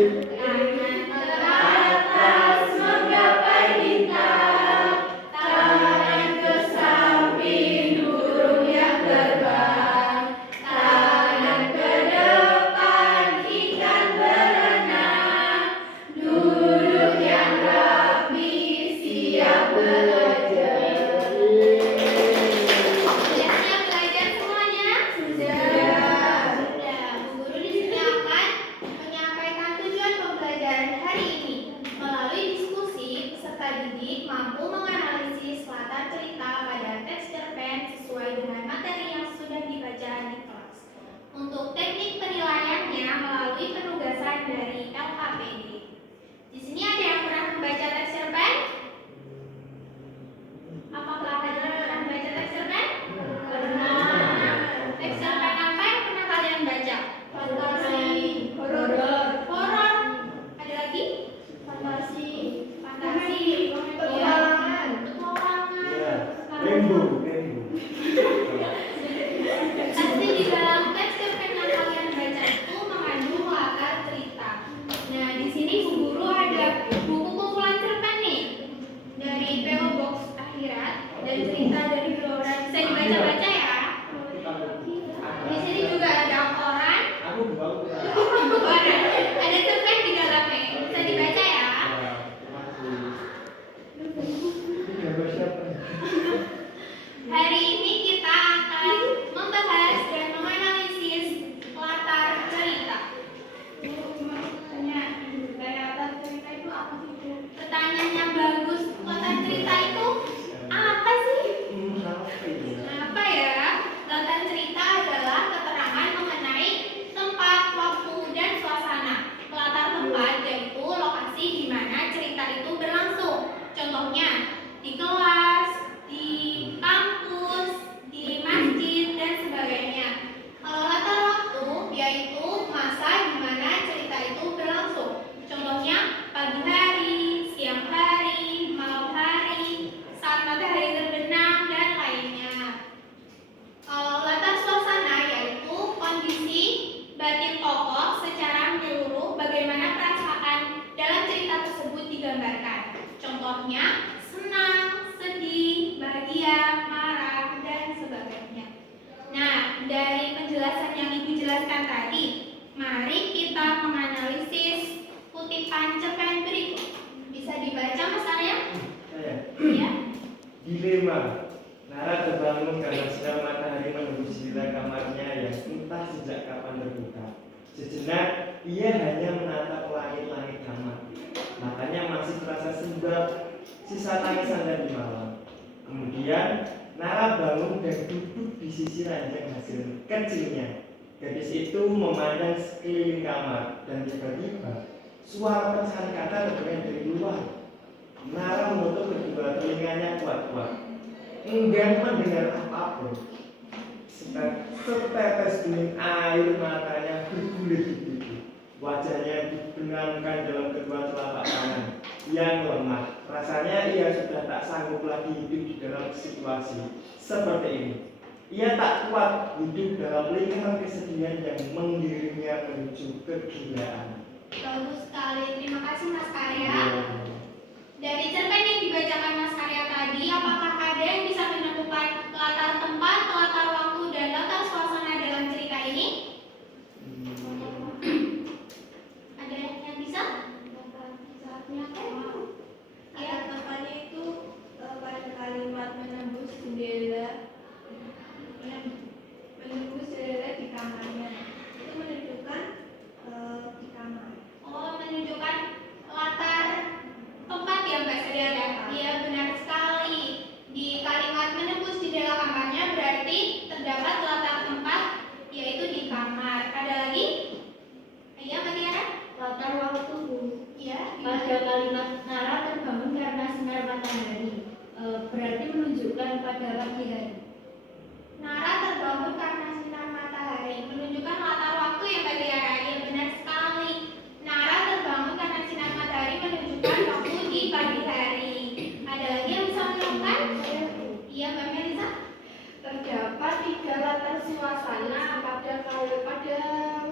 Tangan teratas menggapai bintang, tangan ke samping burung yang terbang, tangan ke depan ikan berenang, duduk yang rapi siap belajar. Sudah siap belajar semuanya? Sudah. Bu Guru di sini akan menyampaikan tujuan pembelajaran hari ini. Melalui diskusi, peserta didik mampu menganalisis latar cerita pada teks cerpen sesuai dengan materi yang sudah dibaca di kelas. Untuk teknik penilaiannya melalui penugasan dari LKPD. Di sini ada yang pernah membaca teks cerpen? Apakah ada yang pernah membaca teks cerpen? Pernah. Teks cerpen apa yang pernah kalian baca? Fantasi, horor. Horor. Ada lagi? Fantasi. Petualangan. Rainbow. Pasti di dalam teks cerpen yang kalian baca itu mengandung latar cerita. Nah, di sini Bu Guru ada buku kumpulan cerpen nih dari PO Box Akhirat dan cerita dari Blora. Bisa dibaca-baca ya. Di sini juga ada koran. Koran. Ada cerpen di dalamnya. Bisa dibaca ya. Hari ini kita akan membahas dan menganalisis latar cerita. Latar cerita itu apa sih? Pertanyaan yang bagus. Latar cerita itu apa sih? Apa ya? Latar cerita adalah keterangan mengenai tempat, waktu, dan suasana. Latar tempat yaitu lokasi di mana cerita itu berlangsung. Contohnya di kelas, di kampus, di masjid, dan sebagainya. Kalau latar waktu yaitu masa di mana cerita itu berlangsung. Contohnya pagi hari, siang hari, malam hari, saat matahari terbenam, dan lainnya. Kalau latar suasana yaitu kondisi batin tokoh secara menyeluruh, bagaimana perasaan dalam cerita tersebut digambarkan. Contohnya senang, sedih, bahagia, marah, dan sebagainya. Nah, dari penjelasan yang Ibu jelaskan tadi, mari kita menganalisis kutipan cerpen berikut. Bisa dibaca Mas Arya? Ya. Dilema. Nara terbangun karena sinar matahari menembus jendela kamarnya yang entah sejak kapan terbuka. Sejenak, ia hanya menatap langit-langit kamar. Matanya masih terasa sembab, sisa tangisan tadi malam. Kemudian, Nara bangun dan duduk di sisi ranjang hasil kecilnya. Gadis itu memandang sekeliling kamar dan tiba-tiba suara pecahan kata terdengar dari luar. Nara menutup kedua telinganya kuat-kuat. Enggan mendengar apapun. Setetes bening air matanya bergulir di pipi. Wajahnya dibenamkan dalam kedua telapak tangan yang lemah. Rasanya ia sudah tak sanggup lagi hidup di dalam situasi seperti ini. Ia tak kuat hidup dalam lingkaran kesedihan yang mengiringnya menuju kegilaan. Bagus sekali. Terima kasih Mas Arya. Dari cerpen yang dibacakan Mas Arya tadi, apakah ada yang bisa menentukan latar tempat, latar waktu, dan latar suasana dalam cerita ini? Ada yang bisa? Latar tempatnya itu pada kalimat menembus jendela di kamarnya. Itu menunjukkan di kamar. Oh, menunjukkan latar tempat ya Mbak Saudara? Iya, benar sekali. Di kalimat menembus jendela kamarnya berarti terdapat latar tempat, yaitu di kamar. Ada lagi? Iya, Mbak Tiara? Latar waktu, Bu. Iya. Pada kalimat Nara terbangun karena sinar matahari, berarti menunjukkan pada pagi hari. Nara terbangun karena sinar matahari, menunjukkan latar waktu ya Mbak Tiara? Iya, benar sekali. Nara terbangun karena sinar matahari menunjukkan waktu di pagi hari. Ada lagi yang bisa menentukan? Iya, Mbak Melisa? Terdapat 3 latar suasana pada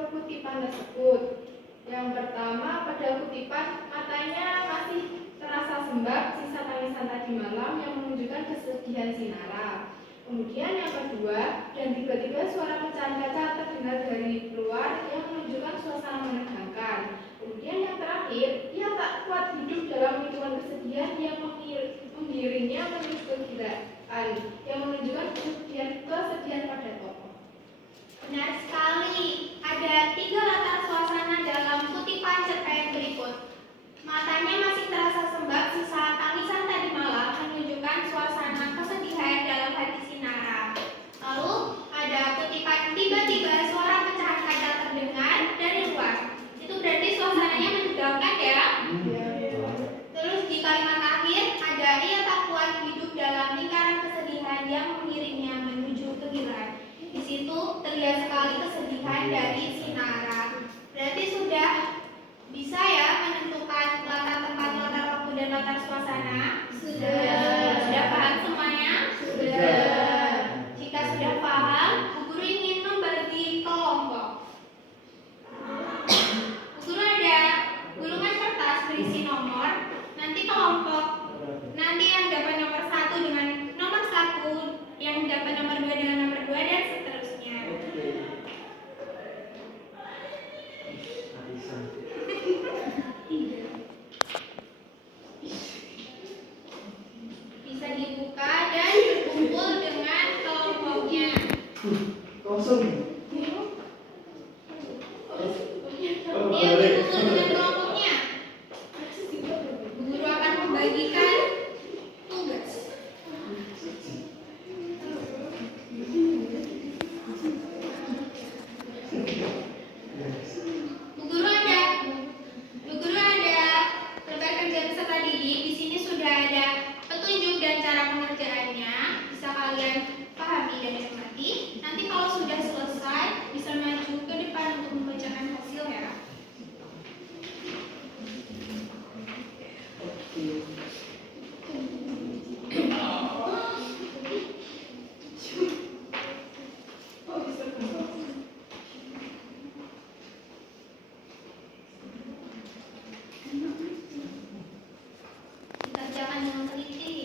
kutipan tersebut. Yang pertama kutipan matanya masih terasa sembab sisa tangisan tadi malam yang menunjukkan kesedihan Sinara. Kemudian yang kedua, dan tiba-tiba suara pecahan kaca terdengar dari luar yang menunjukkan suasana menegangkan. Kemudian yang terakhir, ia tak kuat hidup dalam lingkungan kesedihan yang mengiringnya menuju kegilaan yang menunjukkan kesedihan pada tokoh. Benar sekali. Ada 3 latar suasana dalam kutipan cerpen berikut. Matanya masih terasa sembab sisa tangisan tadi malam menunjukkan suasana kesedihan dalam hati Sinara. Lalu ada kutipan tiba-tiba suara pecahan kaca terdengar dari luar. Itu berarti suasananya menegangkan ya. Terus di kalimat akhir ada ia tak kuat hidup dalam lingkaran kesedihan yang mengiringnya menuju kegilaan. Di situ terlihat sekali kesedihan dari Sinara. Berarti sudah bisa ya menentukan latar tempat, latar waktu, dan latar suasana? Sudah paham semuanya? Sudah. Jika sudah paham, Bu Guru ingin membagi kelompok. Bu Guru ada gulungan kertas berisi nomor. Nanti kelompok, nanti yang dapat nomor 1 dengan nomor 1, yang dapat nomor 2 dengan nomor 2, dan seterusnya. Bisa dibuka dan berkumpul dengan kelompoknya. Kosong. Dia berkumpul dengan kelompoknya. Bu Guru akan membagikan tugas. Bu Guru ada lembar kerja peserta didik. Di sini sudah ada petunjuk dan cara pengerjaannya. Bisa kalian pahami dan nikmati. Nanti kalau sudah selesai, bisa maju ke depan untuk membacakan hasil ya. Dikerjakan dengan teliti.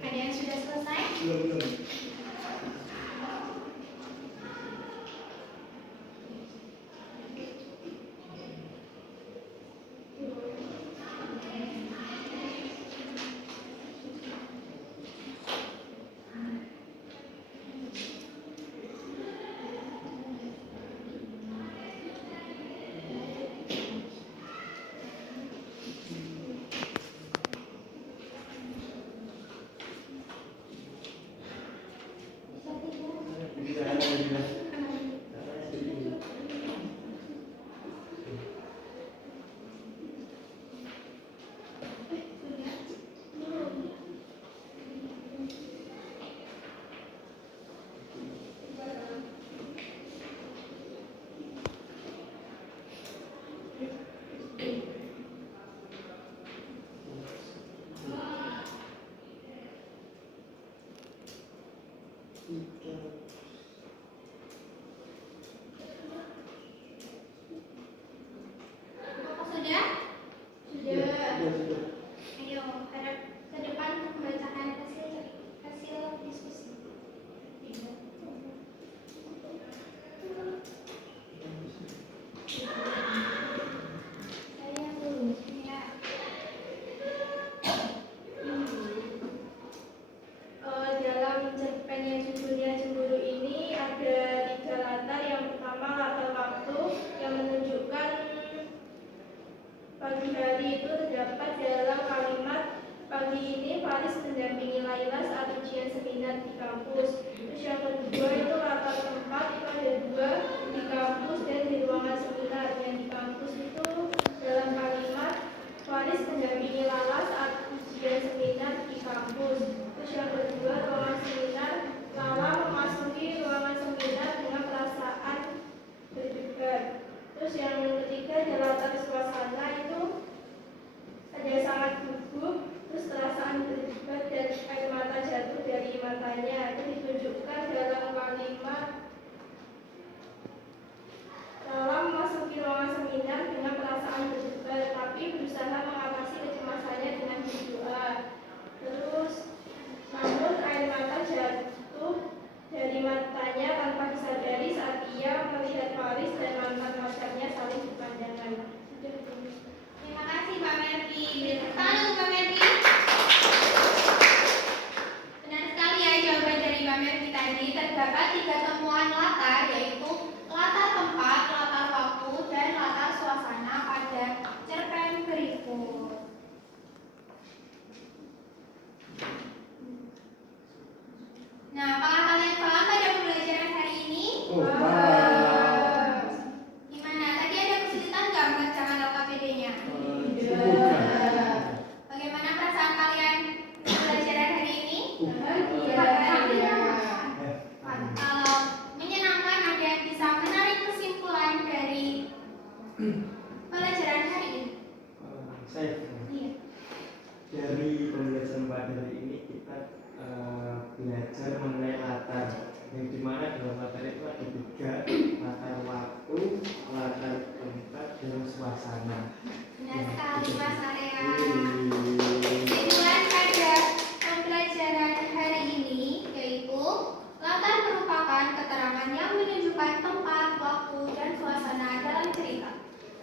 Ada yang sudah selesai? Belum. Apa sudah? Sudah. Ayo, hadap ke depan untuk membacakan hasil diskusi. Saya dulu. Ya. Dalam cerpen yang judulnya Cemburu ini ada 3 latar. Yang pertama latar waktu ini Faris mendampingi Laila saat ujian seminar di kampus. Terus yang kedua itu latar tempat itu ada dua, di kampus dan di ruangan seminar. Yang di kampus itu dalam kalimat Faris mendampingi Lala saat ujian seminar di kampus. Terus yang kedua ruangan seminar, Lala memasuki ruangan seminar dengan perasaan deg-degan. Terus yang ketiga di latar suasana itu ada sangat gugup, terus perasaan berdebat dan air mata jatuh dari matanya. Itu ditunjukkan dalam kalimat dalam memasuki ruangan seminar dengan perasaan berdebat, tapi berusaha mengatasi kecemasannya dengan berdoa. Terus namun air mata jatuh dari matanya tanpa disadari saat ia melihat Faris dan mantan pacarnya saling berpandangan. Terima kasih Mbak Mervi. Halo Mbak Mervi. Benar sekali ya jawaban dari Mbak Mervi tadi. Terdapat 3 temuan latar, yaitu latar tempat, latar waktu, dan latar suasana pada cerpen berikut. Nah, apakah kalian paham pada pembelajaran hari ini? Gimana? Tadi ada kesulitan nggak mengerjakan LKPD-nya? Bagaimana perasaan kalian pembelajaran hari ini? Bahagia. Kalau menyenangkan, ada yang bisa menarik kesimpulan dari pelajaran hari ini? Saya Iya. dari pembelajaran pada hari ini kita belajar mengenai latar, yang dimana dalam latar itu ada 3, latar waktu, latar tempat, dan suasana. Benar sekali Mas Area. Wih. Kesimpulan pada pembelajaran hari ini yaitu latar merupakan keterangan yang menunjukkan tempat, waktu, dan suasana dalam cerita.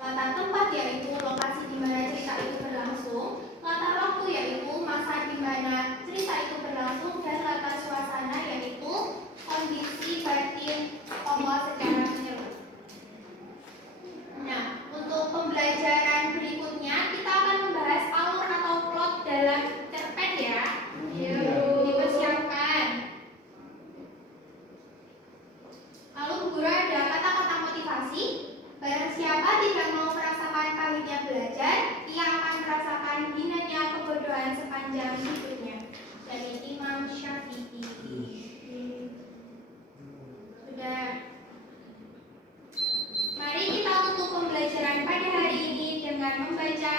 Latar tempat yaitu lokasi di mana cerita itu berlangsung, latar waktu yaitu masa di mana cerita itu berlangsung, dan latar suasana yaitu kondisi batin tokoh secara menyeluruh. Nah, untuk pembelajaran berikutnya kita akan membahas alur atau plot dalam cerpen ya. Yuk, dipersiapkan. Lalu guru ada kata-kata motivasi. Barang siapa tidak mau merasakan pahitnya belajar, ia akan merasakan hinanya kebodohan sepanjang hidupnya. Dari Imam Syafi'i. Sudah. Mari kita tutup pembelajaran pada hari ini dengan membaca